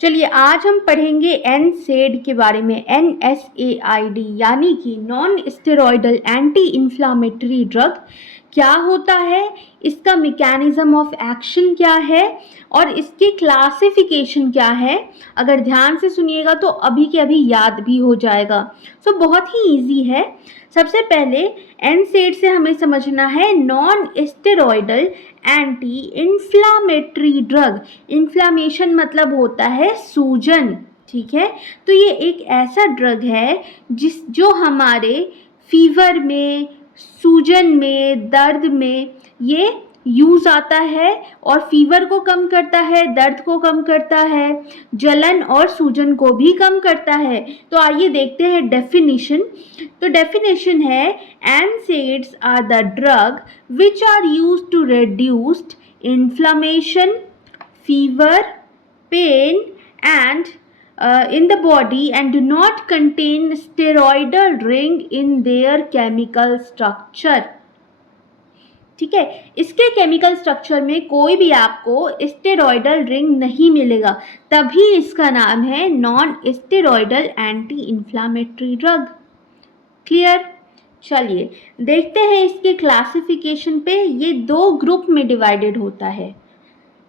चलिए आज हम पढ़ेंगे NSAID के बारे में। NSAID यानी कि non steroidal anti inflammatory drug क्या होता है, इसका मैकेनिज्म ऑफ एक्शन क्या है और इसकी क्लासिफिकेशन क्या है। अगर ध्यान से सुनिएगा तो अभी के अभी याद भी हो जाएगा। सो बहुत ही इजी है। सबसे पहले NSAID से हमें समझना है non steroidal anti inflammatory drug. Inflammation मतलब होता है सूजन, ठीक है। तो ये एक ऐसा ड्रग है जो हमारे फीवर में, सूजन में, दर्द में ये यूज आता है और फीवर को कम करता है, दर्द को कम करता है, जलन और सूजन को भी कम करता है। तो आइए देखते हैं डेफिनेशन। तो डेफिनेशन है NSAIDs are the drug which are use to reduce inflammation, fever, pain and in the body and do not contain steroidal ring in their chemical structure। ठीक है, इसके केमिकल स्ट्रक्चर में कोई भी आपको स्टेरॉयडल रिंग नहीं मिलेगा, तभी इसका नाम है non steroidal anti inflammatory drug. Clear? चलिए देखते हैं इसके क्लासिफिकेशन पे। ये दो ग्रुप में डिवाइडेड होता है।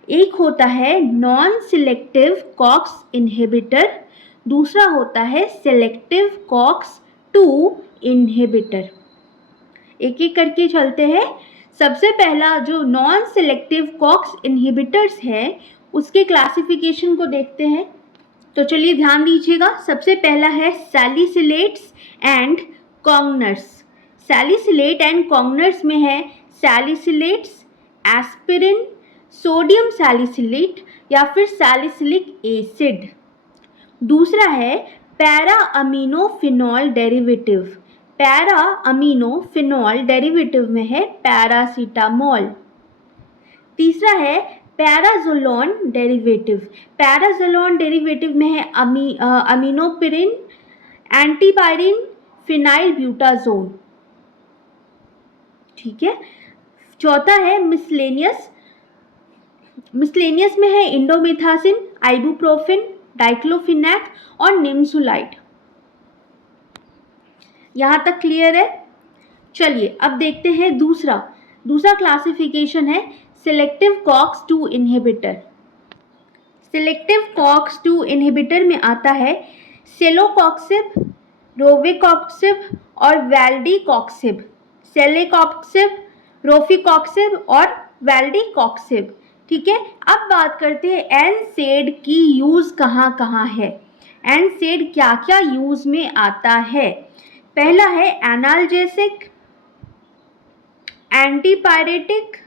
एक होता है नॉन सिलेक्टिव कॉक्स इनहिबिटर, दूसरा होता है सिलेक्टिव कॉक्स 2 इनहिबिटर। एक एक करके चलते हैं। सबसे पहला जो नॉन सिलेक्टिव कॉक्स इनहिबिटर्स है उसके क्लासिफिकेशन को देखते हैं। तो चलिए ध्यान दीजिएगा। सबसे पहला है सैलिसिलेट्स एंड कॉन्गनर्स। सैलिसिलेट एंड कॉन्गनर्स में है सैलिसिलेट्स, एस्पिरिन, सोडियम सैलिसिलेट या फिर सैलिसिलिक एसिड। दूसरा है para amino phenol derivative. Para amino phenol derivative में है पैरासीटामोल। तीसरा है पैराजोलोन डेरिवेटिव। पैराजोलोन डेरिवेटिव में है अमीनोपिरिन, एंटीपायरिन, फिनाइल ब्यूटाजोन। ठीक है। चौथा है मिसलेनियस। मिसलेनियस में है इंडोमेथासिन, आइबुप्रोफेन, डाइक्लोफिनैक और निम्सुलाइड। यहाँ तक क्लियर है? चलिए अब देखते हैं दूसरा क्लासिफिकेशन है selective COX 2 inhibitor. Selective COX 2 inhibitor में आता है सेलोकॉक्सिब, रोवेकॉक्सिब और वैल्डीकॉक्सिब। सेलेकॉक्सिब, रोफिकॉक्सिब और वैल्डीकॉक्सिब। ठीक है। अब बात करते हैं NSAID की यूज कहाँ कहाँ है। NSAID क्या क्या यूज में आता है। पहला है analgesic, antipyretic,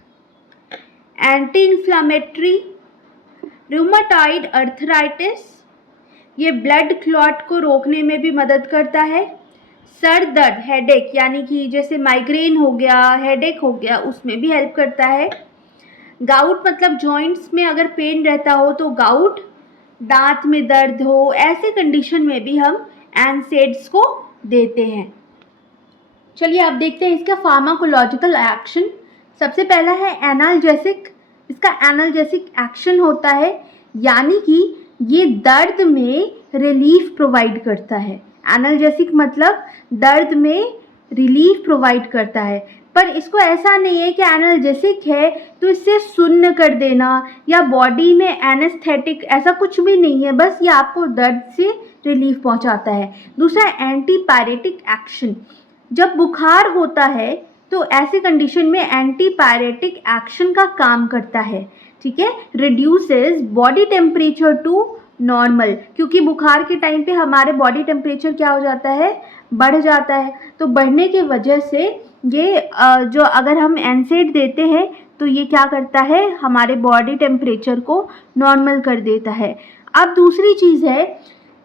anti inflammatory, rheumatoid arthritis, ये ब्लड क्लॉट को रोकने में भी मदद करता है। सर दर्द, हेडेक यानी कि जैसे माइग्रेन हो गया, हेडेक हो गया, उसमें भी हेल्प करता है। गाउट मतलब जॉइंट्स में अगर पेन रहता हो तो गाउट, दांत में दर्द हो, ऐसे कंडीशन में भी हम NSAIDs को देते हैं। चलिए अब देखते हैं इसका फार्माकोलॉजिकल एक्शन। सबसे पहला है एनाल्जेसिक। इसका एनाल्जेसिक एक्शन होता है यानी कि ये दर्द में रिलीफ प्रोवाइड करता है। एनाल्जेसिक मतलब दर्द में रिलीफ प्रोवाइड करता है। पर इसको ऐसा नहीं है कि एनाल्जेसिक है तो इससे सुन्न कर देना या बॉडी में एनेस्थेटिक, ऐसा कुछ भी नहीं है। बस ये आपको दर्द से रिलीफ पहुंचाता है। दूसरा एंटीपायरेटिक एक्शन। जब बुखार होता है तो ऐसी कंडीशन में एंटीपायरेटिक एक्शन का काम करता है। ठीक है। Reduces body temperature to normal, क्योंकि बुखार के टाइम पे हमारे बॉडी टेम्परेचर क्या हो जाता है, बढ़ जाता है। तो बढ़ने की वजह से ये जो अगर हम NSAID देते हैं तो ये क्या करता है, हमारे बॉडी टेम्परेचर को नॉर्मल कर देता है। अब दूसरी चीज़ है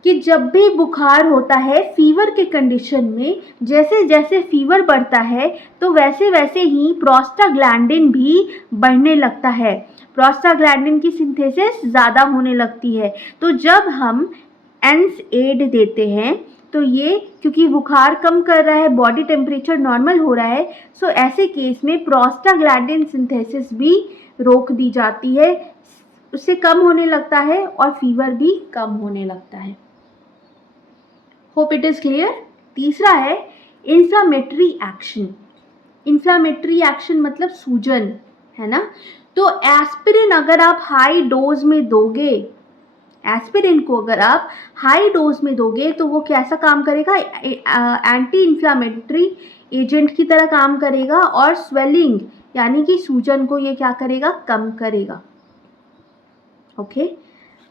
कि जब भी बुखार होता है फीवर के कंडीशन में, जैसे जैसे फीवर बढ़ता है तो वैसे वैसे ही प्रोस्टाग्लैंडिन भी बढ़ने लगता है। प्रोस्टाग्लैंडिन की सिंथेसिस ज़्यादा होने लगती है। तो जब हम NSAID देते हैं तो ये क्योंकि बुखार कम कर रहा है, बॉडी टेम्परेचर नॉर्मल हो रहा है, सो ऐसे केस में प्रोस्टाग्लैंडिन सिंथेसिस भी रोक दी जाती है। उससे कम होने लगता है और फीवर भी कम होने लगता है। Hope it is clear. तीसरा है इन्फ्लामेटरी एक्शन। इन्फ्लामेटरी एक्शन मतलब सूजन, है ना। तो एस्पिरिन अगर आप हाई डोज में दोगे, एस्पिरिन को अगर आप हाई डोज में दोगे तो वो कैसा काम करेगा, एंटी इन्फ्लामेटरी एजेंट की तरह काम करेगा और स्वेलिंग यानी कि सूजन को ये क्या करेगा, कम करेगा। ओके।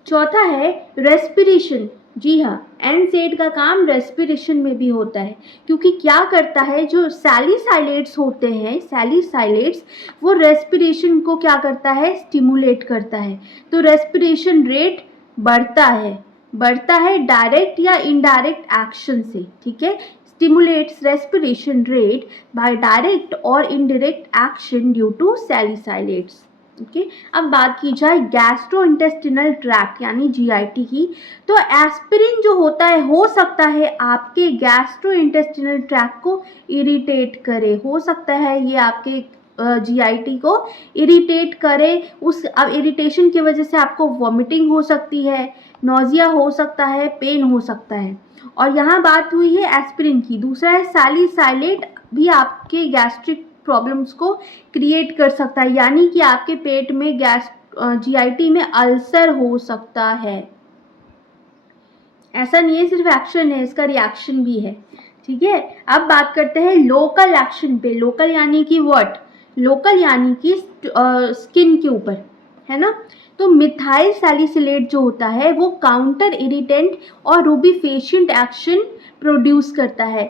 चौथा है रेस्पिरेशन। जी हाँ, एनसेड का काम रेस्पिरेशन में भी होता है, क्योंकि क्या करता है, जो सैलिसाइलेट्स होते हैं, सैलिसाइलेट्स वो रेस्पिरेशन को क्या करता है, स्टिमुलेट करता है। तो रेस्पिरेशन रेट बढ़ता है डायरेक्ट या इनडायरेक्ट एक्शन से, ठीक है। Stimulates respiration rate by direct और indirect action due to salicylates. Okay. अब बात की जाए गैस्ट्रो इंटेस्टिनल ट्रैक्ट यानी जीआईटी की, तो एस्पिरिन जो होता है हो सकता है आपके गैस्ट्रो इंटेस्टिनल ट्रैक्ट को इरिटेट करे, हो सकता है ये आपके जीआईटी को इरिटेट करे। उस अब इरिटेशन की वजह से आपको वॉमिटिंग हो सकती है, नोजिया हो सकता है, पेन हो सकता है। और यहाँ बात हुई है एस्पिरिन की। दूसरा है सैलिसाइलेट भी आपके गैस्ट्रिक प्रॉब्लम्स को क्रिएट कर सकता है, यानी कि आपके पेट में जीआईटी में अल्सर हो सकता है। ऐसा नहीं है सिर्फ एक्शन है, इसका रिएक्शन भी है, ठीक है। अब बात करते हैं लोकल एक्शन पे। लोकल यानी कि व्हाट, लोकल यानी कि स्किन के ऊपर, है ना। तो मिथाइल सैलिसिलेट जो होता है वो काउंटर इरिटेंट और रूबिफेशिएंट एक्शन प्रोड्यूस करता है।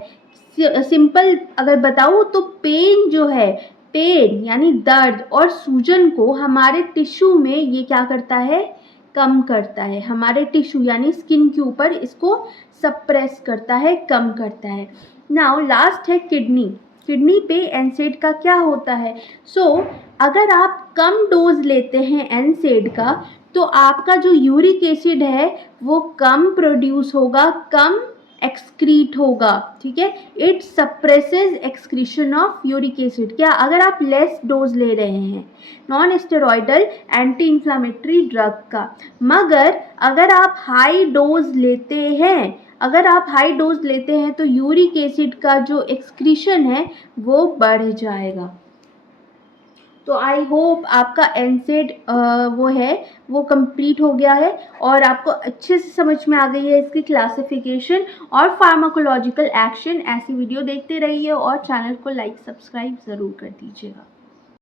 सिंपल अगर बताऊँ तो पेन जो है, पेन यानी दर्द और सूजन को हमारे टिश्यू में ये क्या करता है, कम करता है। हमारे टिश्यू यानी स्किन के ऊपर इसको सप्रेस करता है, कम करता है। नाउ लास्ट है किडनी। किडनी पे एनसेड का क्या होता है। अगर आप कम डोज लेते हैं एनसेड का तो आपका जो यूरिक एसिड है वो कम प्रोड्यूस होगा, कम एक्सक्रीट होगा, ठीक है। It suppresses excretion of uric acid. क्या, अगर आप लेस डोज ले रहे हैं non steroidal anti inflammatory drug का, मगर अगर आप हाई डोज लेते हैं तो यूरिक एसिड का जो एक्सक्रीशन है वो बढ़ जाएगा। तो आई होप आपका एनसेड वो कंप्लीट हो गया है और आपको अच्छे से समझ में आ गई है इसकी क्लासिफिकेशन और फार्माकोलॉजिकल एक्शन। ऐसी वीडियो देखते रहिए और चैनल को लाइक सब्सक्राइब ज़रूर कर दीजिएगा।